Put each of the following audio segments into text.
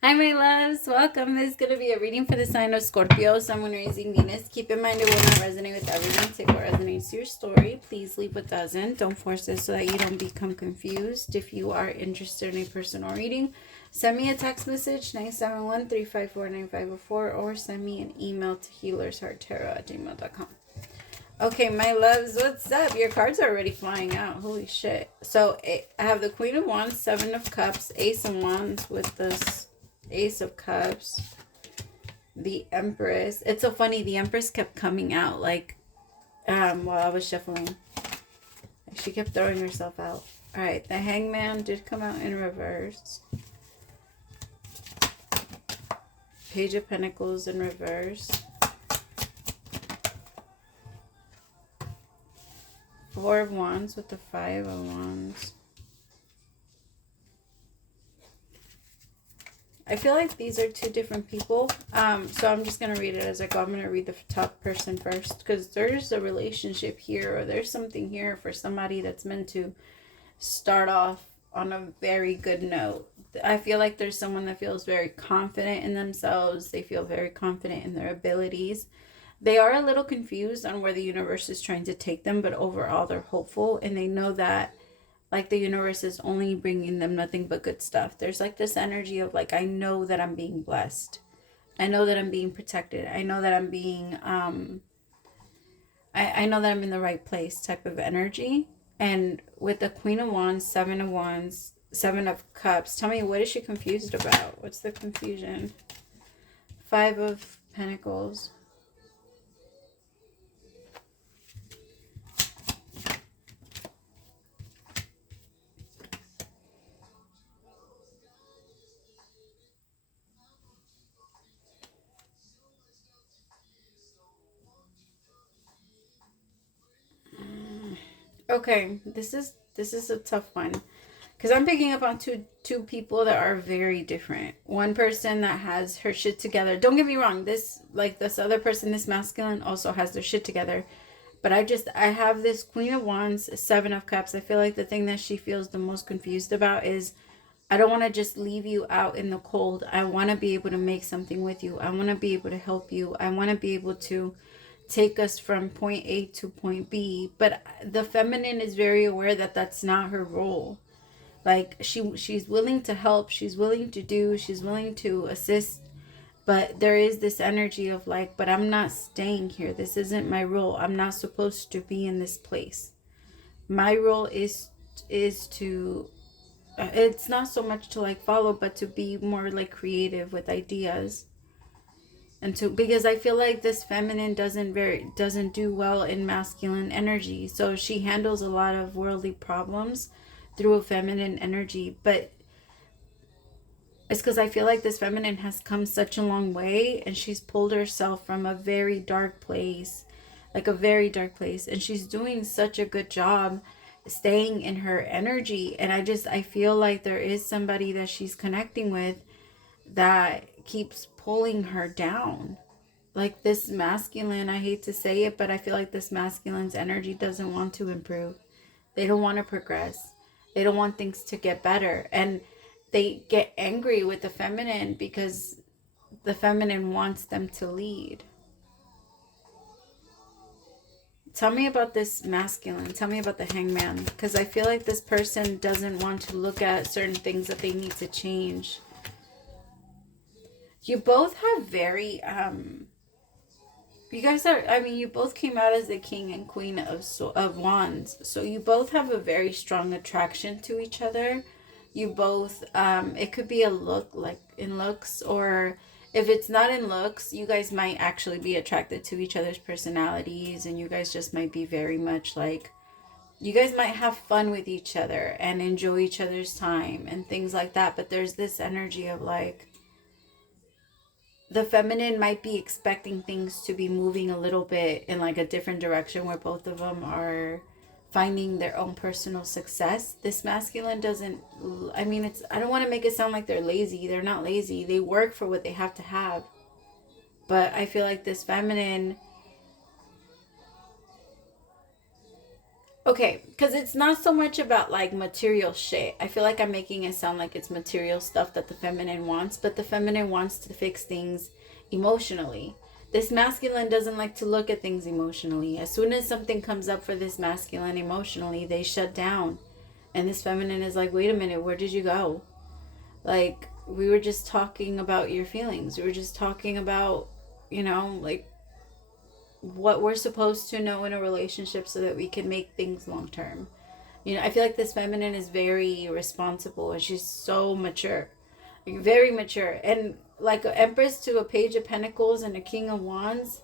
Hi, my loves. Welcome. This is going to be a reading for the sign of Scorpio, someone raising Venus. Keep in mind it will not resonate with everyone. Take what resonates to your story. Please leave what doesn't. Don't force it so that you don't become confused. If you are interested in a personal reading, send me a text message, 971-354-9504, or send me an email to HealersHeartTarot@gmail.com. Okay, my loves, what's up? Your cards are already flying out. Holy shit. So, I have the Queen of Wands, Seven of Cups, Ace of Wands with this Ace of Cups, the Empress. It's so funny, the Empress kept coming out, like, while I was shuffling. She kept throwing herself out. Alright, the Hangman did come out in reverse. Page of Pentacles in reverse. Four of Wands with the Five of Wands. I feel like these are two different people. So I'm just going to read it as I go. I'm going to read the top person first because there's a relationship here, or there's something here for somebody that's meant to start off on a very good note. I feel like there's someone that feels very confident in themselves. They feel very confident in their abilities. They are a little confused on where the universe is trying to take them, but overall they're hopeful, and they know that like the universe is only bringing them nothing but good stuff. There's like this energy of like, I know that I'm being blessed. I know that I'm being protected. I know that I'm being, I know that I'm in the right place type of energy. And with the Queen of Wands, Seven of Wands, Seven of Cups, tell me, what is she confused about? What's the confusion? Five of Pentacles. Okay, this is a tough one because I'm picking up on two people that are very different. One person that has her shit together. Don't get me wrong. This other person, this masculine, also has their shit together. But I have this Queen of Wands, Seven of Cups. I feel like the thing that she feels the most confused about is, I don't want to just leave you out in the cold. I want to be able to make something with you. I want to be able to help you. I want to be able to take us from point A to point B. But the feminine is very aware that that's not her role. Like she's willing to help, she's willing to do, she's willing to assist, but there is this energy of like, but I'm not staying here. This isn't my role. I'm not supposed to be in this place. My role is to it's not so much to like follow, but to be more like creative with ideas. And to, because I feel like this feminine doesn't do well in masculine energy, so she handles a lot of worldly problems through a feminine energy. But it's because I feel like this feminine has come such a long way, and she's pulled herself from a very dark place, like a very dark place, and she's doing such a good job staying in her energy. And I feel like there is somebody that she's connecting with that keeps pulling her down. Like this masculine, I hate to say it, but I feel like this masculine's energy doesn't want to improve. They don't want to progress. They don't want things to get better. And they get angry with the feminine because the feminine wants them to lead. Tell me about this masculine. Tell me about the hangman. Because I feel like this person doesn't want to look at certain things that they need to change. You both have very, you guys are, I mean, you both came out as the king and queen of wands. So you both have a very strong attraction to each other. You both, it could be a look, like in looks, or if it's not in looks, you guys might actually be attracted to each other's personalities, and you guys just might be very much like, you guys might have fun with each other and enjoy each other's time and things like that. But there's this energy of like, the feminine might be expecting things to be moving a little bit in like a different direction where both of them are finding their own personal success. This masculine doesn't, I mean, it's, I don't want to make it sound like they're lazy. They're not lazy. They work for what they have to have. But I feel like this feminine, Okay, because it's not so much about like material shit. I feel like I'm making it sound like it's material stuff that the feminine wants, but the feminine wants to fix things emotionally. This masculine doesn't like to look at things emotionally. As soon as something comes up for this masculine emotionally, they shut down. And this feminine is like, wait a minute, where did you go? Like, we were just talking about your feelings. We were just talking about, like what we're supposed to know in a relationship so that we can make things long term. I feel like this feminine is very responsible and she's so mature, like very mature. And like an Empress to a Page of Pentacles and a King of Wands,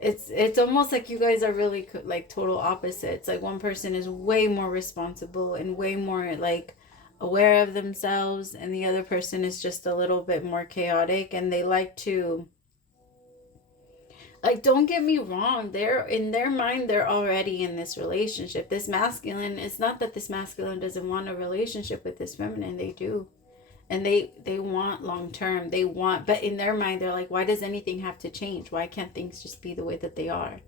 it's almost like you guys are really like total opposites. Like one person is way more responsible and way more like aware of themselves, and the other person is just a little bit more chaotic, and they like to, like, don't get me wrong, they're in their mind, they're already in this relationship. This masculine, it's not that this masculine doesn't want a relationship with this feminine. They do. And they want long term. They want, but in their mind, they're like, why does anything have to change? Why can't things just be the way that they are?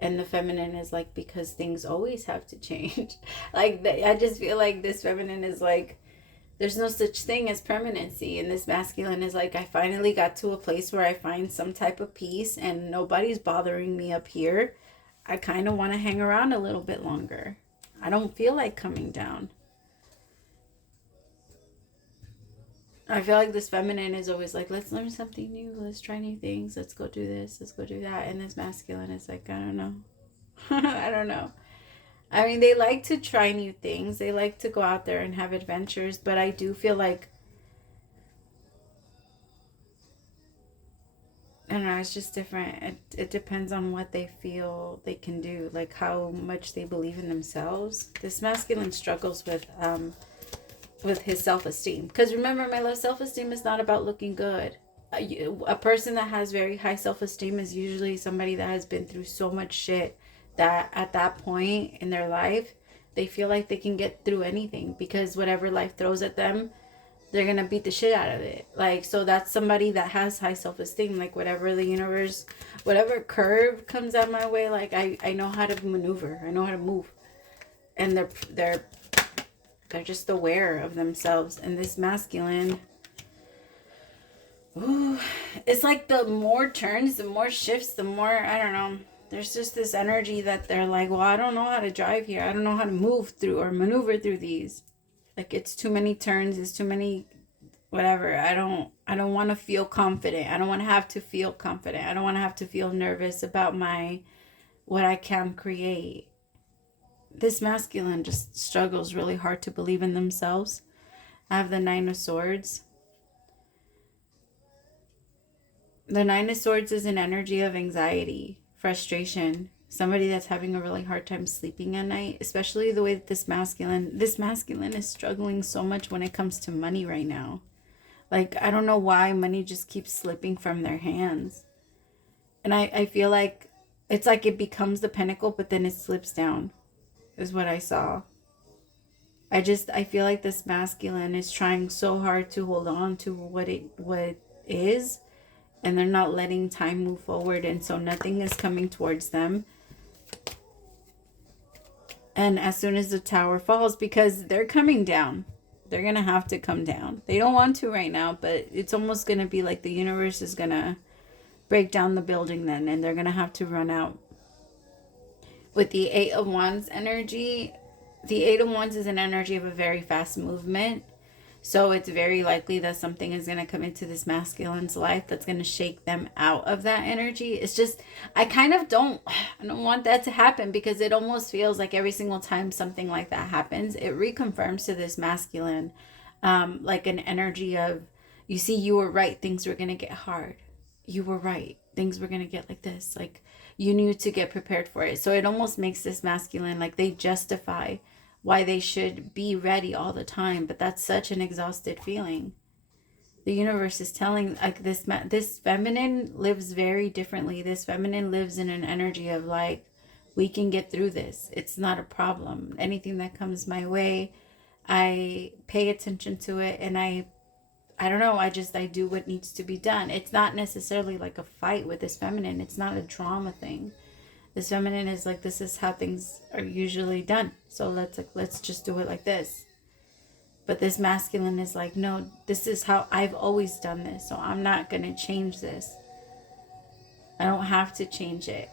And the feminine is like, because things always have to change. Like, I just feel like this feminine is like, there's no such thing as permanency. And this masculine is like, I finally got to a place where I find some type of peace and nobody's bothering me up here. I kind of want to hang around a little bit longer. I don't feel like coming down. I feel like this feminine is always like, let's learn something new. Let's try new things. Let's go do this. Let's go do that. And this masculine is like, I don't know. I don't know. I mean, they like to try new things. They like to go out there and have adventures. But I do feel like, I don't know, it's just different. It depends on what they feel they can do. Like how much they believe in themselves. This masculine struggles with his self-esteem. Because remember, my love, self-esteem is not about looking good. A person that has very high self-esteem is usually somebody that has been through so much shit that at that point in their life, they feel like they can get through anything, because whatever life throws at them, they're going to beat the shit out of it. Like, so that's somebody that has high self-esteem. Like, whatever the universe, whatever curve comes out my way, like, I know how to maneuver. I know how to move. And they're just aware of themselves. And this masculine, ooh, it's like the more turns, the more shifts, the more, I don't know. There's just this energy that they're like, well, I don't know how to drive here. I don't know how to move through or maneuver through these. Like, it's too many turns. It's too many, whatever. I don't want to feel confident. I don't want to have to feel confident. I don't want to have to feel nervous about what I can create. This masculine just struggles really hard to believe in themselves. I have the Nine of Swords. The Nine of Swords is an energy of anxiety, frustration, somebody that's having a really hard time sleeping at night, especially the way that this masculine is struggling so much when it comes to money right now. Like, I don't know why money just keeps slipping from their hands. And I feel like it's like it becomes the pinnacle, but then it slips down, is what I saw. I feel like this masculine is trying so hard to hold on to what is, and they're not letting time move forward, and so nothing is coming towards them. And as soon as the tower falls, because they're coming down, they're gonna have to come down. They don't want to right now, but it's almost gonna be like the universe is gonna break down the building then, and they're gonna have to run out. With the Eight of Wands energy, the Eight of Wands is an energy of a very fast movement. So it's very likely that something is going to come into this masculine's life that's going to shake them out of that energy. It's just, I don't want that to happen, because it almost feels like every single time something like that happens, it reconfirms to this masculine, like an energy of, you see, you were right. Things were going to get hard. You were right. Things were going to get like this. Like, you need to get prepared for it. So it almost makes this masculine, like, they justify why they should be ready all the time. But that's such an exhausted feeling. The universe is telling, like, this feminine lives very differently. This feminine lives in an energy of like, we can get through this. It's not a problem. Anything that comes my way, I pay attention to it, and I don't know, I do what needs to be done. It's not necessarily like a fight with this feminine. It's not a drama thing. This feminine is like, this is how things are usually done. So let's just do it like this. But this masculine is like, no, this is how I've always done this. So I'm not going to change this. I don't have to change it.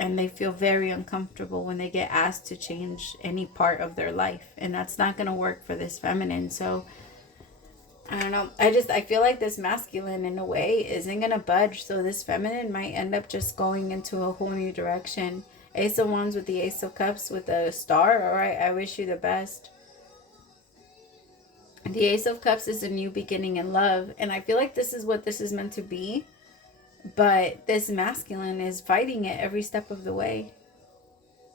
And they feel very uncomfortable when they get asked to change any part of their life. And that's not going to work for this feminine. So I don't know. I feel like this masculine in a way isn't going to budge. So this feminine might end up just going into a whole new direction. Ace of Wands with the Ace of Cups with the star. All right. I wish you the best. The Ace of Cups is a new beginning in love. And I feel like this is what this is meant to be. But this masculine is fighting it every step of the way.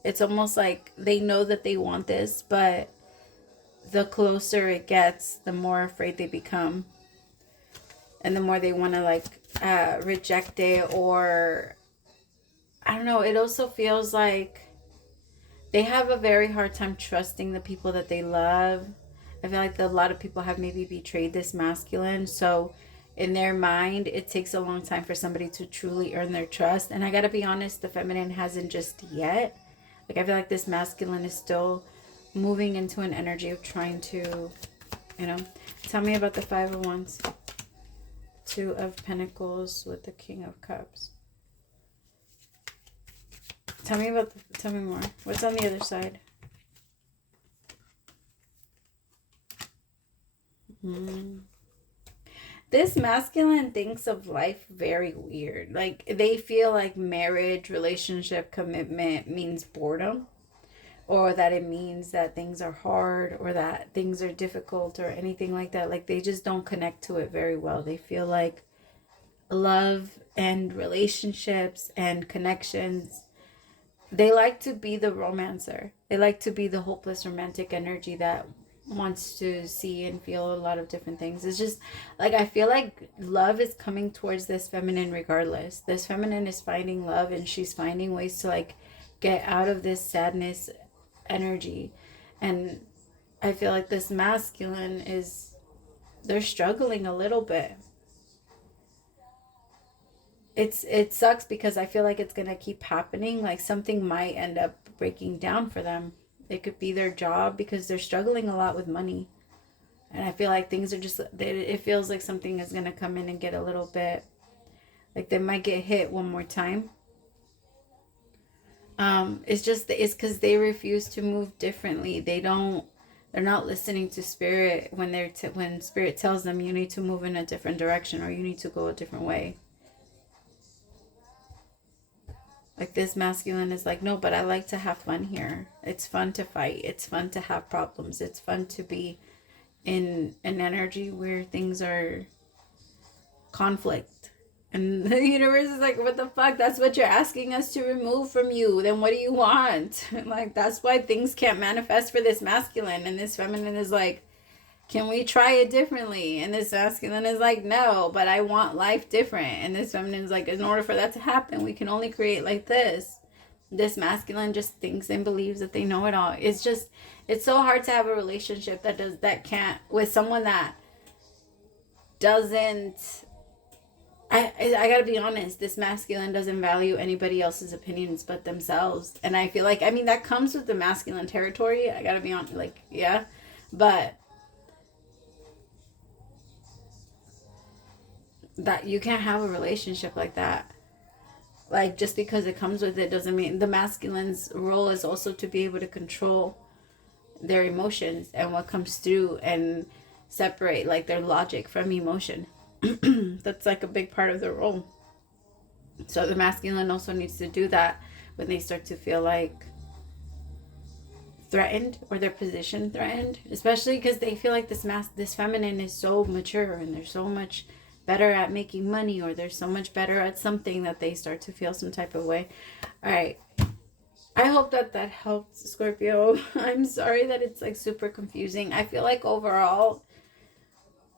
It's almost like they know that they want this, but the closer it gets, the more afraid they become. And the more they want to like reject it, or I don't know. It also feels like they have a very hard time trusting the people that they love. I feel like a lot of people have maybe betrayed this masculine. So in their mind, it takes a long time for somebody to truly earn their trust. And I gotta be honest, the feminine hasn't just yet. Like, I feel like this masculine is still moving into an energy of trying to, you know. Tell me about the Five of Wands. Two of Pentacles with the King of Cups. Tell me more. What's on the other side? This masculine thinks of life very weird. Like, they feel like marriage, relationship, commitment means boredom, or that it means that things are hard, or that things are difficult, or anything like that. Like, they just don't connect to it very well. They feel like love and relationships and connections, they like to be the romancer. They like to be the hopeless romantic energy that wants to see and feel a lot of different things. It's just like, I feel like love is coming towards this feminine regardless. This feminine is finding love, and she's finding ways to like get out of this sadness energy. And I feel like this masculine is, they're struggling a little bit. It sucks because I feel like it's gonna keep happening. Like, something might end up breaking down for them. It could be their job, because they're struggling a lot with money. And I feel like things are just, it feels like something is going to come in and get a little bit, like they might get hit one more time. It's because they refuse to move differently. They're not listening to spirit when when spirit tells them you need to move in a different direction, or you need to go a different way. Like, this masculine is like, no, but I like to have fun here. It's fun to fight. It's fun to have problems. It's fun to be in an energy where things are conflict. And the universe is like, what the fuck? That's what you're asking us to remove from you. Then what do you want? Like, that's why things can't manifest for this masculine. And this feminine is like, can we try it differently? And this masculine is like, no, but I want life different. And this feminine is like, in order for that to happen, we can only create like this. This masculine just thinks and believes that they know it all. It's so hard to have a relationship with someone that doesn't, I gotta be honest, this masculine doesn't value anybody else's opinions but themselves. And I feel like, I mean, that comes with the masculine territory. I gotta be honest, like, yeah, but that you can't have a relationship like that. Like, just because it comes with it doesn't mean. The masculine's role is also to be able to control their emotions and what comes through, and separate like their logic from emotion. That's like a big part of their role. So the masculine also needs to do that when they start to feel like threatened, or their position threatened, especially because they feel like this feminine is so mature, and they're so much better at making money, or they're so much better at something, that they start to feel some type of way. All right, I hope that helped, Scorpio. I'm sorry that it's like super confusing. I feel like overall,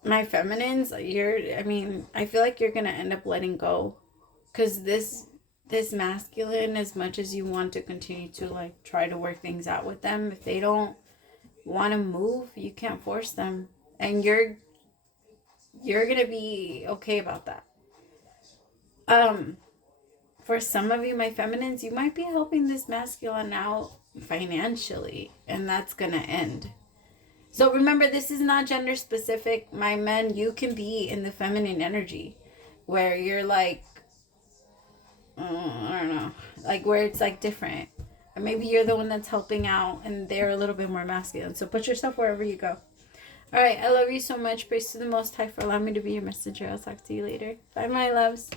my feminines, I feel like you're gonna end up letting go, because this masculine, as much as you want to continue to like try to work things out with them, if they don't want to move, you can't force them, and you're gonna be okay about that. for some of you, my feminines, you might be helping this masculine out financially, and that's going to end. So remember, this is not gender specific. My men, you can be in the feminine energy where you're like, I don't know, like where it's like different. Or maybe you're the one that's helping out and they're a little bit more masculine. So put yourself wherever you go. All right, I love you so much. Praise to the Most High for allowing me to be your messenger. I'll talk to you later. Bye, my loves.